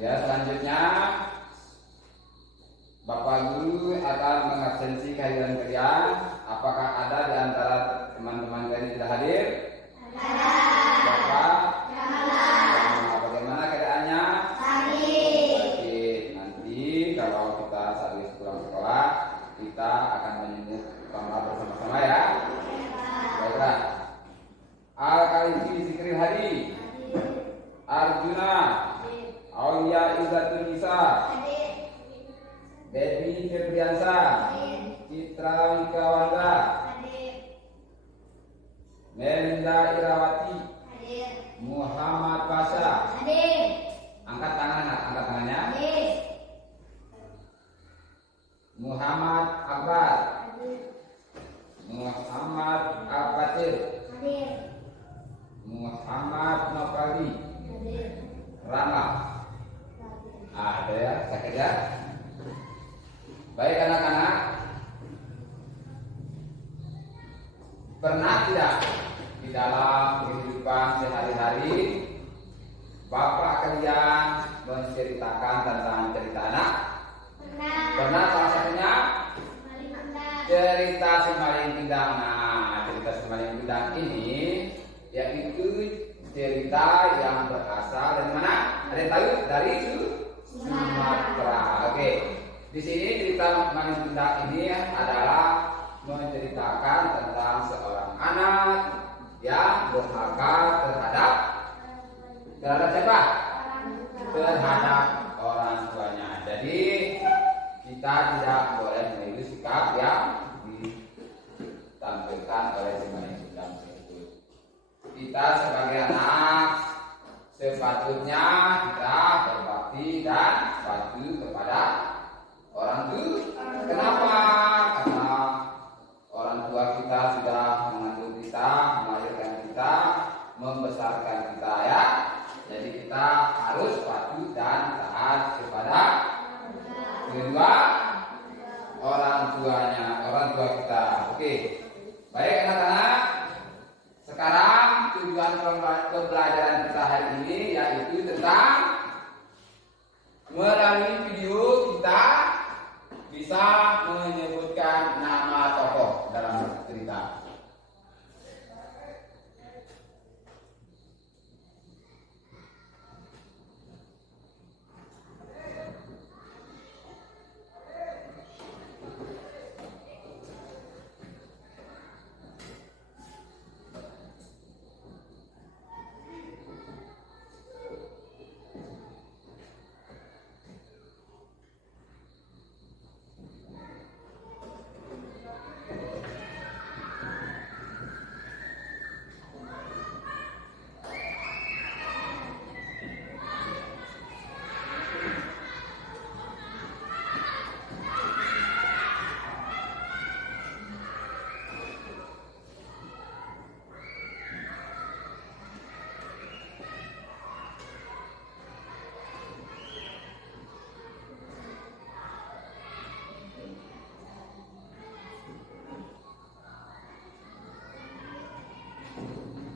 Ya, selanjutnya Bapak Guru akan mengabsensi kehadiran kalian. Apakah ada di antara teman-teman kalian yang tidak hadir? Ada. Bapak? Ada. Nah, bagaimana keadaannya? Sakit. Sakit. Nanti kalau kita habis pulang sekolah, kita akan menyebut nama bersama-sama ya. Baiklah. Al-Kalifi Zikri Hari, Arjuna, Aulia Izzatul Nisa, Devi Febriansa, Citra Wikawanda, Melinda Irawati, Muhammad Pasha. Angkat tangannya. Muhammad Akbar, Muhammad Al-Fatir, Muhammad Nopali, Rama. Ada ya, sakit ya. Baik anak-anak, pernah tidak di dalam kehidupan sehari-hari Bapak kalian menceritakan tentang cerita anak? Pernah salah satunya cerita Simalin Pindang. Nah, cerita Simalin Pindang ini yaitu cerita yang berasal dari mana? Ada yang tahu? Dari Sumatera. Oke. Di sini cerita Simalin Pindang ini adalah menceritakan tentang seorang anak yang durhaka terhadap siapa? Terhadap orang tuanya. Jadi kita tidak boleh memiliki sikap yang ditampilkan oleh Simalin Pindang tersebut. Kita sebagai anak sepatutnya kita berbakti dan patuh kepada orang tua. Kenapa? Karena orang tua kita sudah mengandung kita, melahirkan kita, membesarkan kita ya. Jadi kita harus patuh dan taat kepada kedua orang tua kita. Oke. Baik anak-anak. Sekarang tujuan pembelajaran kita hari ini yaitu tentang melalui video kita bisa menyebutkan nama tokoh dalam cerita.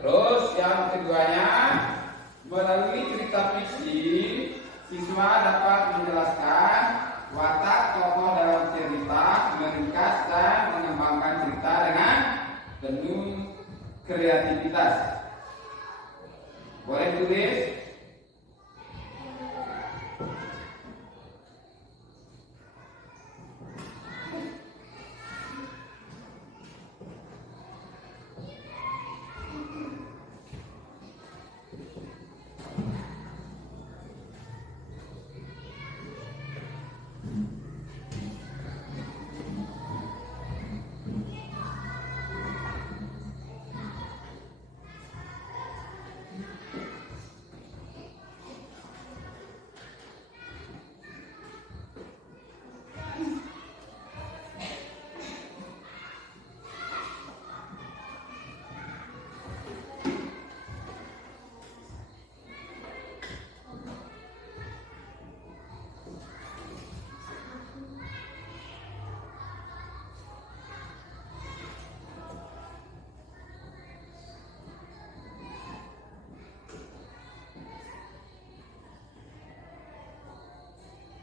Terus yang keduanya, melalui cerita fiksi, siswa dapat menjelaskan watak tokoh dalam cerita, meringkas dan mengembangkan cerita dengan penuh kreativitas. Boleh tulis?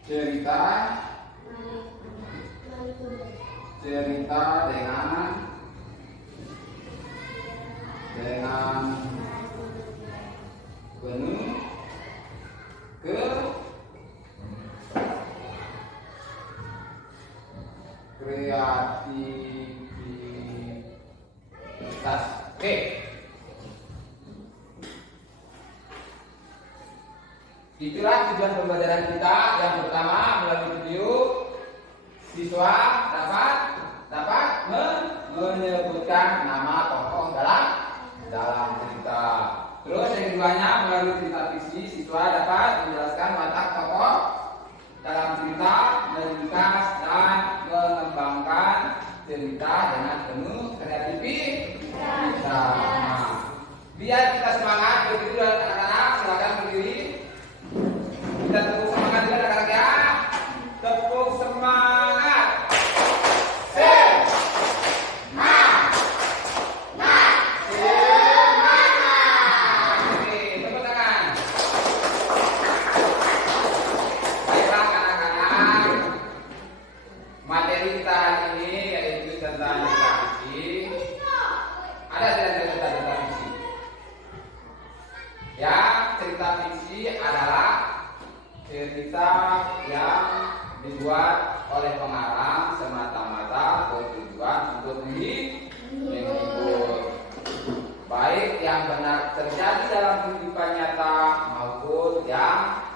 cerita dengan penuh kreativitas. Oke. Itulah tujuan pembelajaran kita. Yang pertama, melalui video siswa dapat menyebutkan nama tokoh dalam cerita. Terus yang keduanya, melalui cerita fiksi, siswa dapat menjelaskan watak tokoh dalam cerita, meringkas dan mengembangkan cerita dengan penuh kreativitas. Nah, biar kita semangat begitu anak-anak, silakan berdiri. Kita tepuk semangat juga anak-anak ya. Tepuk semangat. Materi kita hari ini yaitu tentang cerita fiksi. Ada cerita fiksi. Ya, cerita fiksi adalah cerita yang dibuat oleh pengarang semata-mata bertujuan untuk menghibur, baik yang benar terjadi dalam kehidupan nyata maupun yang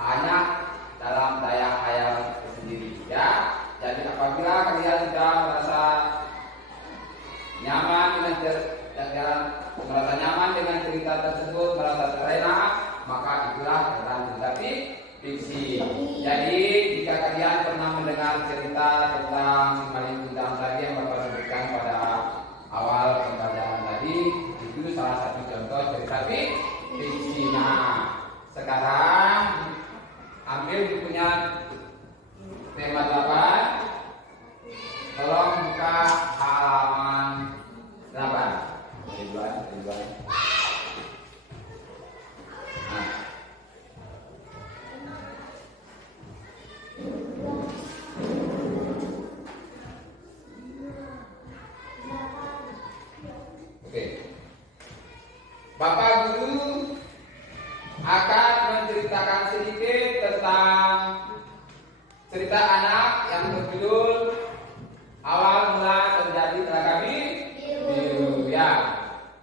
hanya dalam daya khayal sendiri. Ya, jadi apabila kalian sudah merasa nyaman dengan cerita tersebut, merasa terlena, maka itulah tentang cerita fiksi. Jadi jika kalian pernah mendengar cerita tentang si maling kundang tadi yang Bapak sebutkan pada awal pembelajaran tadi, itu salah satu contoh cerita fiksi. Nah, sekarang ambil bukunya tema 8. Tolong buka halaman 8. Ribuan. Oke. Bapak Guru akan menceritakan sedikit tentang cerita anak yang berjudul Awal Mula Terjadi Telaga Biru. Ya,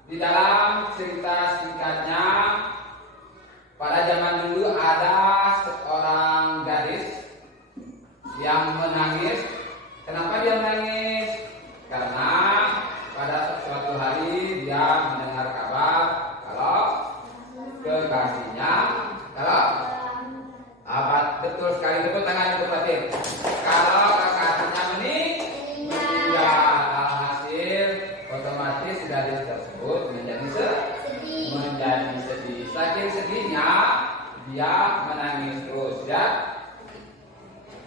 di dalam cerita singkatnya, pada zaman dulu ada seorang gadis yang menangis. Kenapa dia menangis? Karena pada suatu hari dia mendengar kabar kalau kekasihnya, betul sekali, tepuk tangan untuk Fatir. Kalau kekasihnya meninggal, hasil otomatis gadis tersebut menjadi sedih. Saking sedihnya dia menangis terus, ya.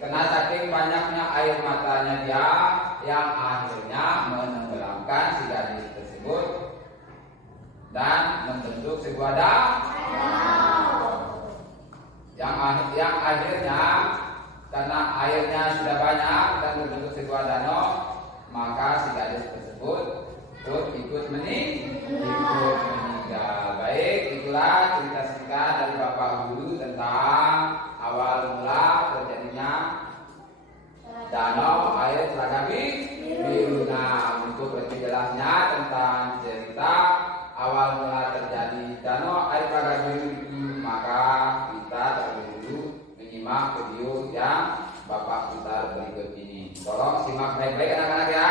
Karena saking banyaknya air matanya dia, yang akhirnya menenggelamkan si gadis tersebut dan membentuk sebuah yang akhirnya karena airnya sudah banyak dan membentuk sebuah danau, maka si gadis tersebut ikut meninggal. Baik, itulah cerita singkat dari Bapak Guru tentang awal mula terjadinya danau air Telaga Biru. Nah, untuk lebih jelasnya tentang cerita awal mula terjadi danau air Telaga Biru itu, maka kita terlebih dulu menyimak video yang Bapak putar berikut ini. Tolong simak baik-baik anak-anak ya.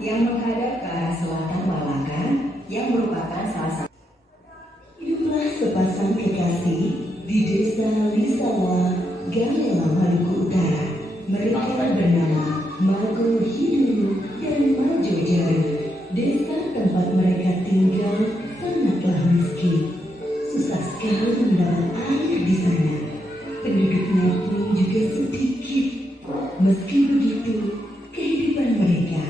Yang menghadap ke arah selatan Malaka, yang merupakan salah satu. Hiduplah sepasang kekasih di desa Lisawa, Mereka bernama Mago Hiduru dan Majo Jaru. Desa tempat mereka tinggal sangatlah miskin. Susah sekali mendapat air di sana. Penduduknya pun juga sedikit. Meski begitu, kehidupan mereka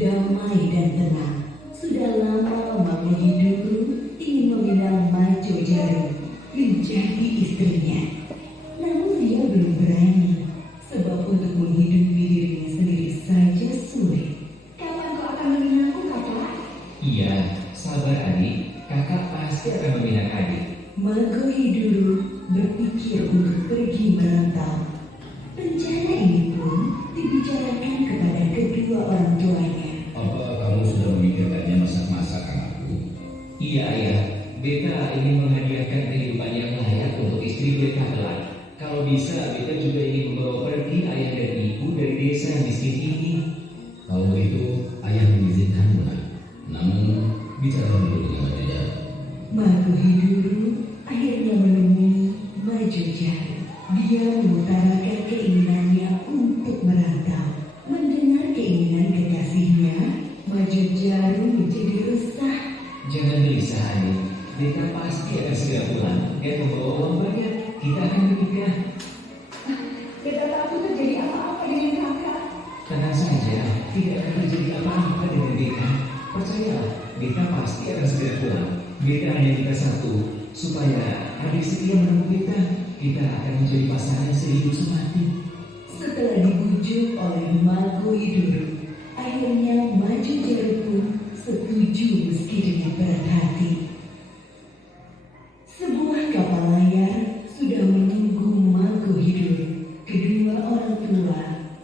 damai dan tenang. Sudah lama Mago Hiduru ingin meminang Majo Jaru menjadi istrinya. Namun dia belum berani. Sebab untuk menghidupi dirinya sendiri saja sulit. Kapan kau akan meminangku, kakak? Iya, sabar adik. Kakak pasti akan meminang adik. Mago Hiduru berpikir untuk pergi merantau. Rencana ini pun dibicarakan kepada kedua orang tuanya. Apa kamu sudah memikirkannya masak-masak anakku? Iya ayah, beta ingin menghadiahkan kehidupan yang layak untuk istri beta kelak. Kalau bisa, beta juga ingin membawa pergi ayah dan ibu dari desa miskin ini. Kalau itu ayah mengizinkanmu nak. Namun bicara dulu dengan Majo. Mago Hiduru akhirnya menemui Majo Jaru. Dia mengutarakan keinginannya untuk merantau. Mendengar keinginan kekasihnya, Majo Jaru menjadi resah. Jangan gelisah adik, beta pasti akan segera pulang dan membawa uang banyak. Kita akan menikah. Beta takut terjadi apa-apa dengan kakak. Tenang saja, tidak akan terjadi apa-apa dengan beta. Percayalah, beta pasti akan segera pulang. Beta hanya minta satu, supaya adik setia menunggu beta. Kita akan menjadi pasangan sehidup semati. Setelah dibujuk oleh Mago Hiduru, akhirnya Majo Jaru pun setuju meski dengan berat hati. Sebuah kapal layar sudah menunggu Mago Hiduru. Kedua orang tua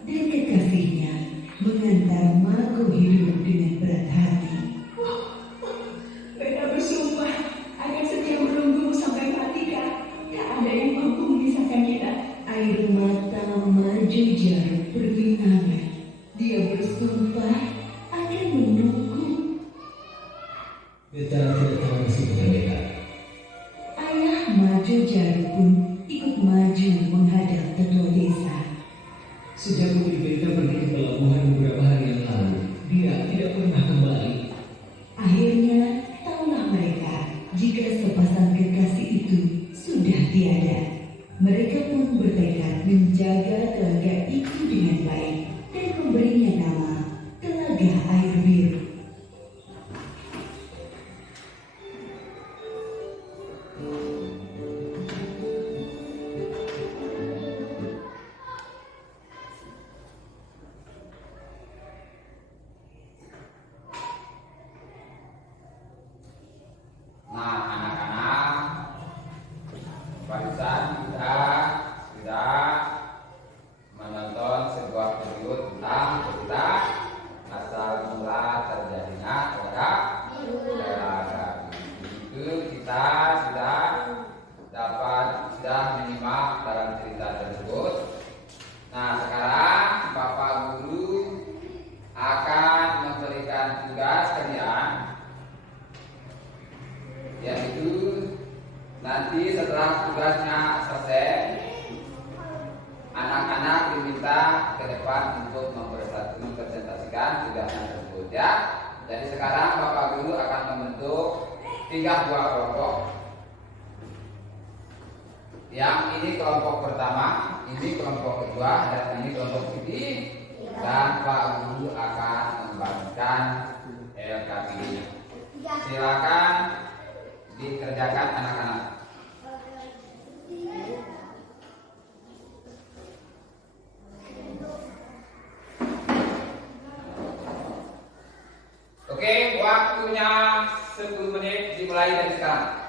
dan kekasihnya mengantar Mago Hiduru dengan berat hati. Beta bersumpah akan setia menunggumu sampai mati, Kak. Tak ada yang mampu memisahkan kita. Air mata Majo Jaru berlinangan. Dia bersumpah akan menunggu. Beta tidak tahu mesti beta. Ayah Majo Jaru pun ikut maju menghadap ketua desa. Sejak putri beta pergi ke pelabuhan beberapa hari yang lalu, dia tidak pernah kembali. Akhirnya tahulah mereka jika sepasang kekasih itu sudah tiada. Mereka pun bertekad menjaga telaga itu dengan baik dan memberinya nama Telaga Air Biru. Nah, anak-anak, barusan kita sudah menonton sebuah video tentang cerita asal mula terjadinya telaga biru. Itu kita sudah menyimak dalam cerita tersebut. Nah, sekarang Bapak Guru akan memberikan tugas kalian, yaitu nanti setelah tugasnya selesai, anak-anak diminta ke depan untuk mempresentasikan tugasnya tersebut ya. Jadi sekarang Bapak Guru akan membentuk 3 buah kelompok. Yang ini kelompok pertama, ini kelompok kedua, dan ini kelompok ketiga. Dan Pak Guru akan membagikan LKP-nya. Silakan dikerjakan anak-anak. Oke, waktunya 10 menit dimulai dari sekarang.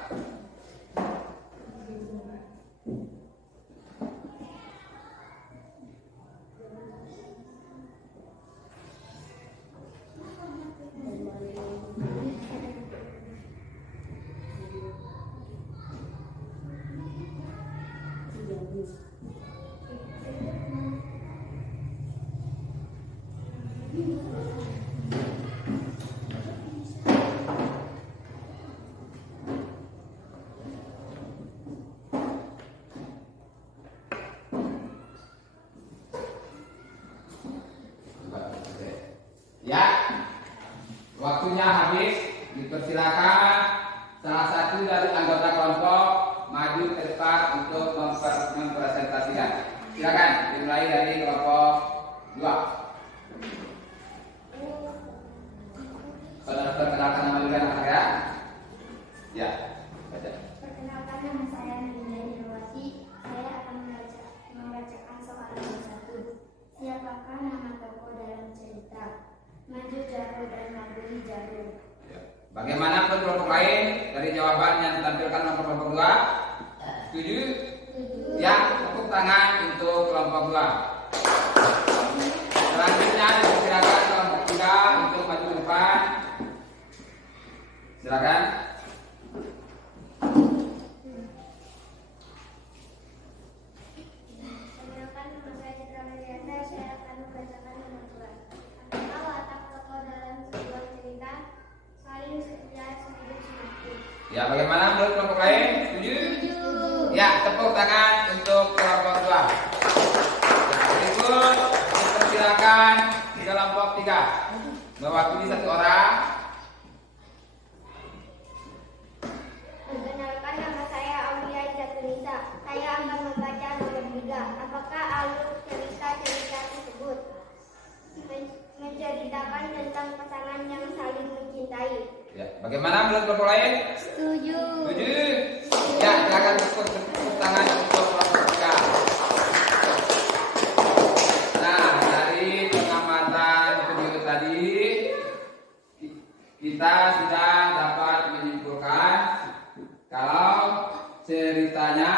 satu dari anggota kelompok maju ke depan untuk mempresentasikan. Silakan dimulai dari kelompok 2. Saudara perkenalkan nama juga anak ya. Ya, baca. Perkenalkan, nama saya Nina Irwati. Saya akan membacakan soal nomor 1. Siapakah nama tokoh dalam cerita? Maju Jarwo dan Mabuli Jarwo. Ya. Bagaimana menurut kelompok lain dari jawaban yang ditampilkan oleh kelompok 2? Setuju? Ya, tepuk tangan untuk kelompok 2. Selanjutnya dipersilakan kelompok 3 untuk maju ke depan. Silakan. Perkenalkan, nama saya Citra Merianda. Saya akan membacakan nomor 2. Apakah watak tokoh dalam sebuah cerita saling setia sehidup semati? Ya, bagaimana menurut kelompok lain? Setuju? Ya, tepuk tangan untuk kelompok 2. Nah, berikut dipersilakan kelompok 3 mewakili 1 orang. Perkenalkan, nama saya Aulia Jatunisa. Saya akan membaca nomor 3. Apakah alur cerita-cerita tersebut menceritakan tentang pasangan yang saling mencintai? Ya, bagaimana menurut kelompok lain? Setuju. Setuju? Ya, silakan tepuk tangan untuk kelompok 3. Nah, dari pengamatan video tadi kita sudah dapat menyimpulkan kalau ceritanya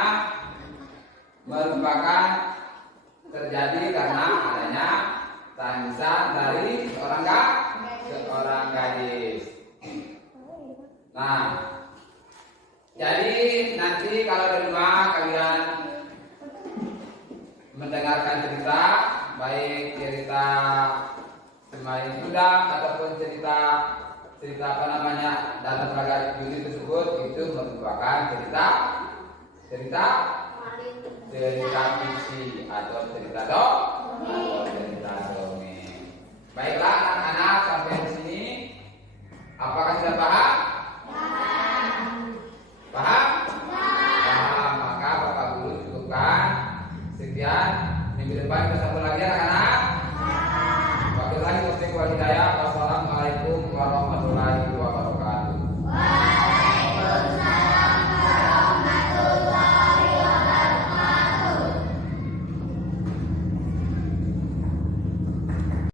merupakan terjadi karena adanya tangisan dari seorang gadis. Nah, jadi nanti kalau di rumah kalian mendengarkan cerita, baik cerita Semaian Gudang ataupun cerita apa namanya Data Telaga Judi tersebut, itu merupakan cerita fiksi atau cerita dongeng. Baiklah anak-anak, sampai di